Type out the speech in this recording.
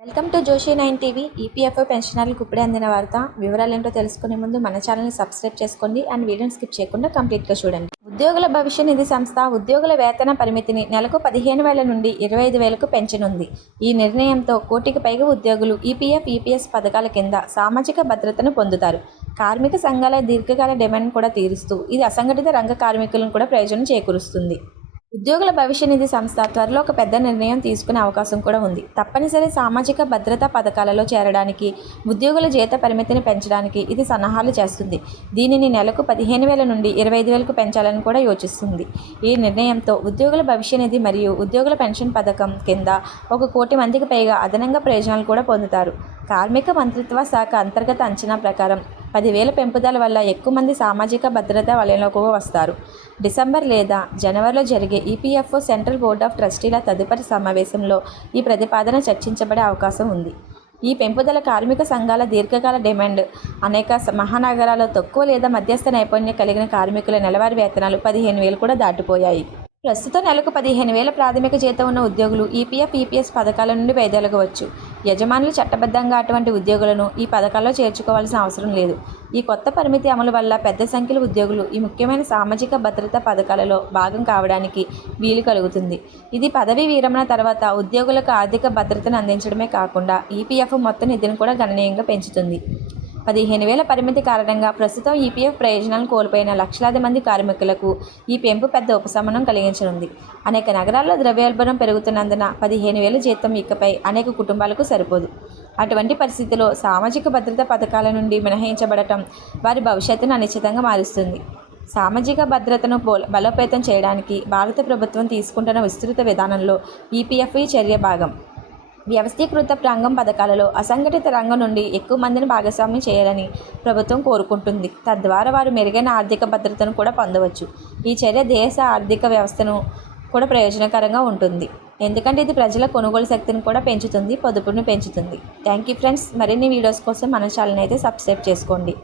Welcome to Joshi 9 TV. EPFO పెన్షనర్లకు ఇప్పుడే అందిన వార్త. వివరాలు ఏంటో తెలుసుకునే ముందు మన ఛానల్ని సబ్స్క్రైబ్ చేసుకోండి అండ్ వీడియోని స్కిప్ చేయకుండా కంప్లీట్గా చూడండి. ఉద్యోగుల భవిష్య నిధి సంస్థ ఉద్యోగుల వేతన పరిమితిని నెలకు 15,000 నుండి 25,000కు పెంచనుంది. ఈ నిర్ణయంతో కోటికి పైగా ఉద్యోగులు ఈపీఎఫ్, ఈపీఎస్ పథకాల కింద సామాజిక భద్రతను పొందుతారు. కార్మిక సంఘాల దీర్ఘకాల డిమాండ్ కూడా తీరుస్తూ ఇది అసంఘటిత రంగ కార్మికులను కూడా ప్రయోజనం చేకూరుస్తుంది. ఉద్యోగుల భవిష్య నిధి సంస్థ త్వరలో ఒక పెద్ద నిర్ణయం తీసుకునే అవకాశం కూడా ఉంది. తప్పనిసరి సామాజిక భద్రతా పథకాలలో చేరడానికి, ఉద్యోగుల జీత పరిమితిని పెంచడానికి ఇది సన్నాహాలు చేస్తుంది. దీనిని నెలకు 15,000 నుండి 25,000కు పెంచాలని కూడా యోచిస్తుంది. ఈ నిర్ణయంతో ఉద్యోగుల భవిష్య నిధి మరియు ఉద్యోగుల పెన్షన్ పథకం కింద 1 కోటి మందికి పైగా అదనంగా ప్రయోజనాలు కూడా పొందుతారు. కార్మిక మంత్రిత్వ శాఖ అంతర్గత అంచనా ప్రకారం 10,000 పెంపుదల వల్ల ఎక్కువ మంది సామాజిక భద్రతా వలయంలోకి వస్తారు. డిసెంబర్ లేదా జనవరిలో జరిగే ఈపీఎఫ్ఓ సెంట్రల్ బోర్డ్ ఆఫ్ ట్రస్టీల తదుపరి సమావేశంలో ఈ ప్రతిపాదన చర్చించబడే అవకాశం ఉంది. ఈ పెంపుదల కార్మిక సంఘాల దీర్ఘకాల డిమాండ్. అనేక మహానగరాల్లో తక్కువ లేదా మధ్యస్థ నైపుణ్యం కలిగిన కార్మికుల నెలవారీ వేతనాలు 15,000 కూడా దాటిపోయాయి. ప్రస్తుతం నెలకు 15,000 ప్రాథమిక జీతం ఉన్న ఉద్యోగులు ఈపీఎఫ్, ఈపీఎస్ పథకాల నుండి వైదొలగవచ్చు. యజమానులు చట్టబద్ధంగా అటువంటి ఉద్యోగులను ఈ పథకాల్లో చేర్చుకోవాల్సిన అవసరం లేదు. ఈ కొత్త పరిమితి అమలు వల్ల పెద్ద సంఖ్యలో ఉద్యోగులు ఈ ముఖ్యమైన సామాజిక భద్రతా పథకాలలో భాగం కావడానికి వీలు కలుగుతుంది. ఇది పదవీ విరమణ తర్వాత ఉద్యోగులకు ఆర్థిక భద్రతను అందించడమే కాకుండా ఈపీఎఫ్ మొత్తం నిధిని కూడా గణనీయంగా పెంచుతుంది. 15,000 పరిమితి కారణంగా ప్రస్తుతం ఈపీఎఫ్ ప్రయోజనాలను కోల్పోయిన లక్షలాది మంది కార్మికులకు ఈ పెంపు పెద్ద ఉపశమనం కలిగించనుంది. అనేక నగరాల్లో ద్రవ్యోల్బణం పెరుగుతున్నందున 15,000 జీతం ఇకపై అనేక కుటుంబాలకు సరిపోదు. అటువంటి పరిస్థితిలో సామాజిక భద్రతా పథకాల నుండి మినహాయించబడటం వారి భవిష్యత్తును అనిశ్చితంగా మారుస్తుంది. సామాజిక భద్రతను బలోపేతం చేయడానికి భారత ప్రభుత్వం తీసుకుంటున్న విస్తృత విధానంలో ఈపీఎఫ్ ఈ చర్య భాగం. వ్యవస్థీకృత రంగం పథకాలలో అసంఘటిత రంగం నుండి ఎక్కువ మందిని భాగస్వామ్యం చేయాలని ప్రభుత్వం కోరుకుంటుంది. తద్వారా వారు మెరుగైన ఆర్థిక భద్రతను కూడా పొందవచ్చు. ఈ చర్య దేశ ఆర్థిక వ్యవస్థను కూడా ప్రయోజనకరంగా ఉంటుంది. ఎందుకంటే ఇది ప్రజల కొనుగోలు శక్తిని కూడా పెంచుతుంది, పొదుపును పెంచుతుంది. Thank you friends. మరిన్ని వీడియోస్ కోసం మన ఛానల్ని అయితే సబ్స్క్రైబ్ చేసుకోండి.